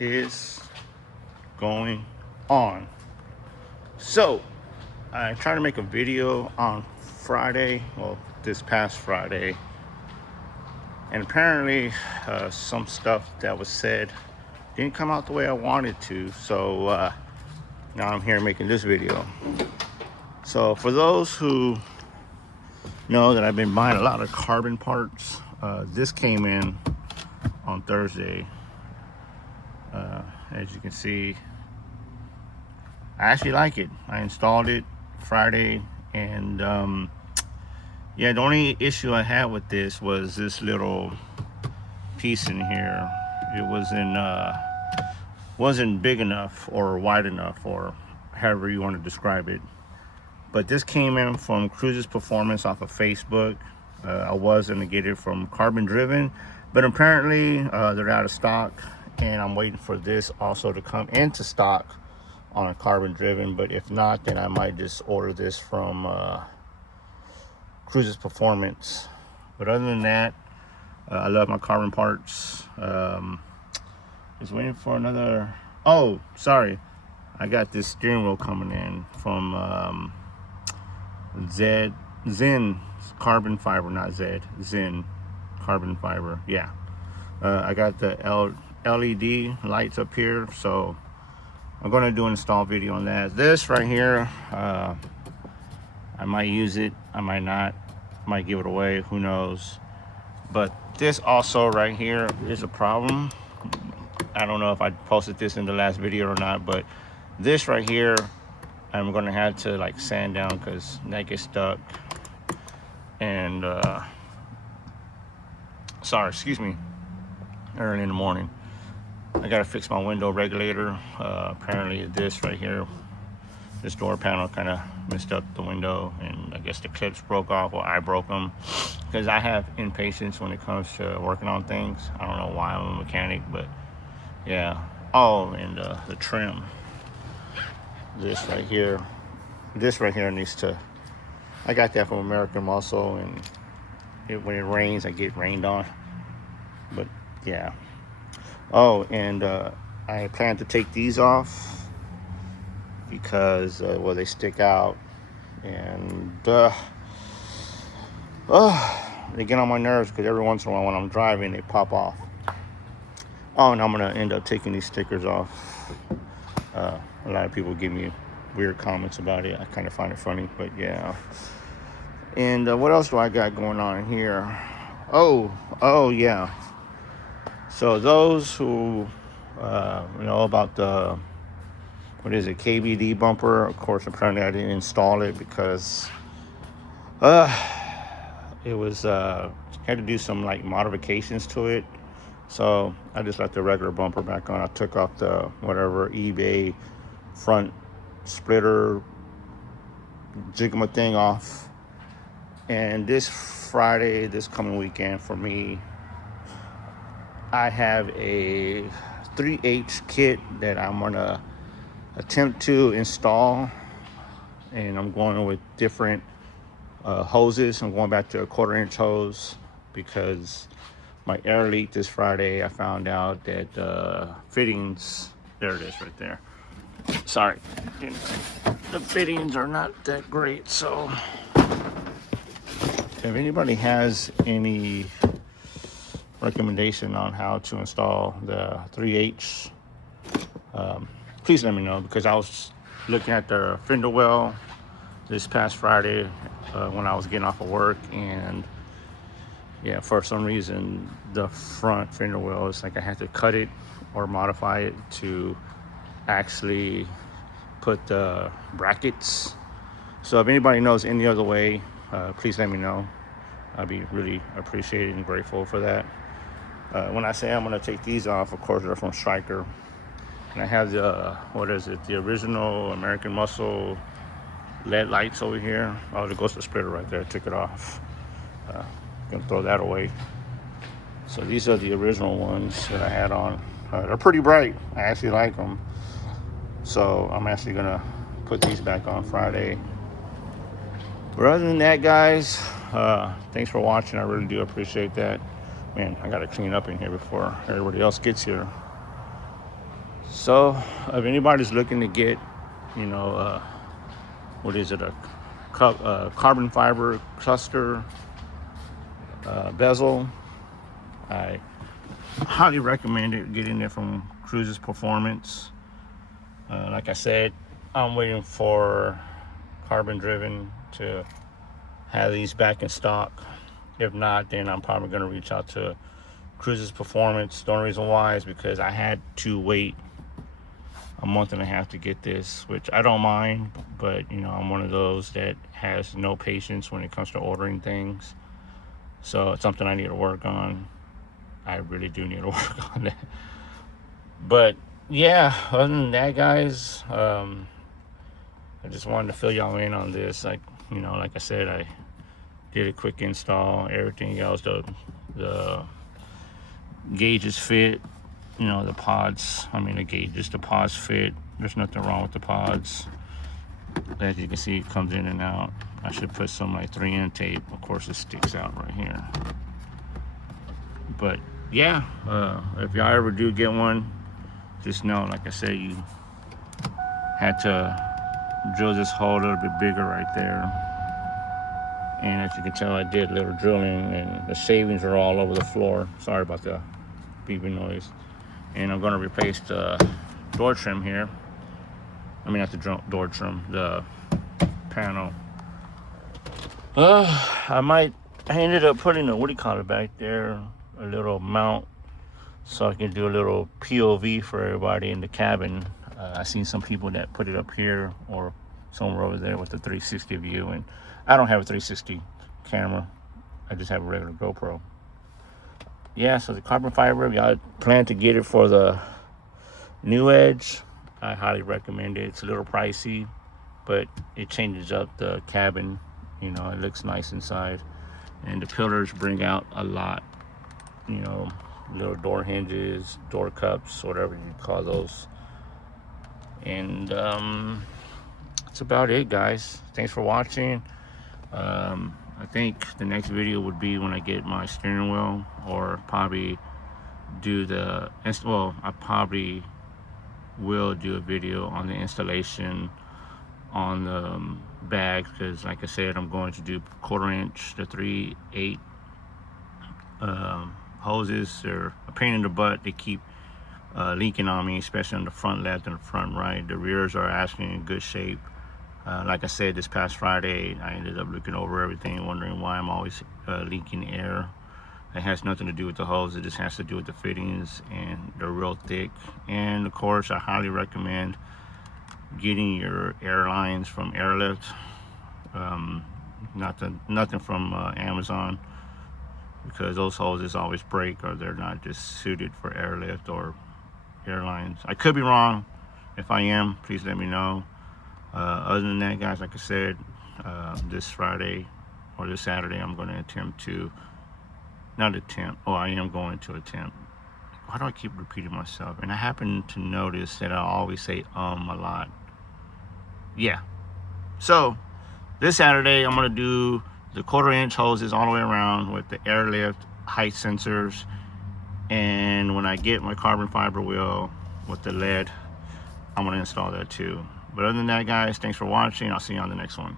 is going on? So, I tried to make a video on Friday, well, this past Friday, and apparently some stuff that was said didn't come out the way I wanted to. So, now I'm here making this video. So, for those who know that I've been buying a lot of carbon parts, this came in on Thursday. As you can see, I actually like it. I installed it Friday, and yeah, the only issue I had with this was this little piece in here. It wasn't big enough or wide enough, or however you want to describe it. But this came in from Cruises Performance off of Facebook. I was gonna get it from Carbon Driven, but apparently they're out of stock, and I'm waiting for this also to come into stock on a Carbon Driven. But if not, then I might just order this from Cruises Performance. But other than that, I love my carbon parts. Just waiting for another. Oh, sorry, I got this steering wheel coming in from Zen carbon fiber, not Zen carbon fiber. Yeah, I got the LED lights up here, so I'm going to do an install video on that. This right here, I might use it, I might not, might give it away, who knows. But this also right here is a problem. I don't know if I posted this in the last video or not, but this right here, I'm gonna have to like sand down because that gets stuck. And sorry, excuse me, early in the morning. I gotta fix my window regulator. Apparently this right here, this door panel kind of messed up the window, and I guess the clips broke off, or I broke them, because I have impatience when it comes to working on things. I don't know why, I'm a mechanic, but yeah. Oh, and the trim. This right here needs to, I got that from American Muscle, and when it rains, I get rained on. But yeah. Oh, and I plan to take these off because well, they stick out, and they get on my nerves because every once in a while when I'm driving they pop off. Oh, and I'm gonna end up taking these stickers off. A lot of people give me weird comments about it. I kind of find it funny, but yeah. And what else do I got going on here? Oh yeah. So those who know about the, what is it, KBD bumper, of course, apparently I didn't install it because it was had to do some like modifications to it. So I just left the regular bumper back on. I took off the whatever eBay front splitter jigma thing off. And this Friday, this coming weekend for me, I have a 3H kit that I'm gonna attempt to install, and I'm going with different hoses. I'm going back to a 1/4-inch hose because my air leak this Friday. I found out that fittings, there it is right there. Sorry, the fittings are not that great. So if anybody has any recommendation on how to install the 3H, please let me know, because I was looking at the fender well this past Friday when I was getting off of work, and yeah, for some reason the front fender well is like I had to cut it or modify it to actually put the brackets. So if anybody knows any other way, please let me know. I'd be really appreciated and grateful for that. When I say I'm going to take these off, of course, they're from Stryker. And I have the, what is it, the original American Muscle LED lights over here. Oh, there goes the splitter right there. I took it off. Going to throw that away. So these are the original ones that I had on. They're pretty bright. I actually like them. So I'm actually going to put these back on Friday. But other than that, guys, thanks for watching. I really do appreciate that. Man, I got to clean up in here before everybody else gets here. So if anybody's looking to get, you know, what is it, a carbon fiber cluster bezel, I highly recommend it, getting it from Cruises Performance. Like I said, I'm waiting for Carbon Driven to have these back in stock. If not, then I'm probably going to reach out to Cruises Performance. The only reason why is because I had to wait a month and a half to get this, which I don't mind, but you know, I'm one of those that has no patience when it comes to ordering things. So it's something I need to work on. I really do need to work on that. But yeah, other than that, guys, I just wanted to fill y'all in on this. Like, you know, like I said, I did a quick install. Everything else, the gauges fit. You know, the pods. I mean, the pods fit. There's nothing wrong with the pods. As you can see, it comes in and out. I should put some like 3N tape. Of course, it sticks out right here. But yeah, if y'all ever do get one, just know, like I said, you had to drill this hole a little bit bigger right there. And as you can tell, I did a little drilling, and the shavings are all over the floor. Sorry about the beeping noise. And I'm going to replace the door trim here. I mean, not the door trim, the panel. I ended up putting a, what do you call it back there? A little mount, so I can do a little POV for everybody in the cabin. I seen some people that put it up here or somewhere over there with the 360 view, and I don't have a 360 camera. I just have a regular GoPro. Yeah, so the carbon fiber, if y'all plan to get it for the new Edge, I highly recommend it. It's a little pricey, but it changes up the cabin. You know, it looks nice inside, and the pillars bring out a lot. You know, little door hinges, door cups, whatever you call those. And that's about it, guys. Thanks for watching. I think the next video would be when I get my steering wheel, or probably do the, well, I probably will do a video on the installation on the bag, because like I said, I'm going to do 1/4 inch, the 3/8 hoses. They're a pain in the butt. They keep leaking on me, especially on the front left and the front right. The rears are actually in good shape. Like I said, this past Friday, I ended up looking over everything, wondering why I'm always leaking air. It has nothing to do with the hose. It just has to do with the fittings, and they're real thick. And of course, I highly recommend getting your air lines from Airlift. Nothing from Amazon, because those hoses always break, or they're not just suited for Airlift or airlines. I could be wrong. If I am, please let me know. Other than that, guys, like I said, this Friday or this Saturday, I'm going to I am going to attempt. Why do I keep repeating myself? And I happen to notice that I always say a lot. Yeah. So this Saturday, I'm going to do the 1/4 inch hoses all the way around with the Airlift height sensors. And when I get my carbon fiber wheel with the lead, I'm going to install that too. But other than that, guys, thanks for watching. I'll see you on the next one.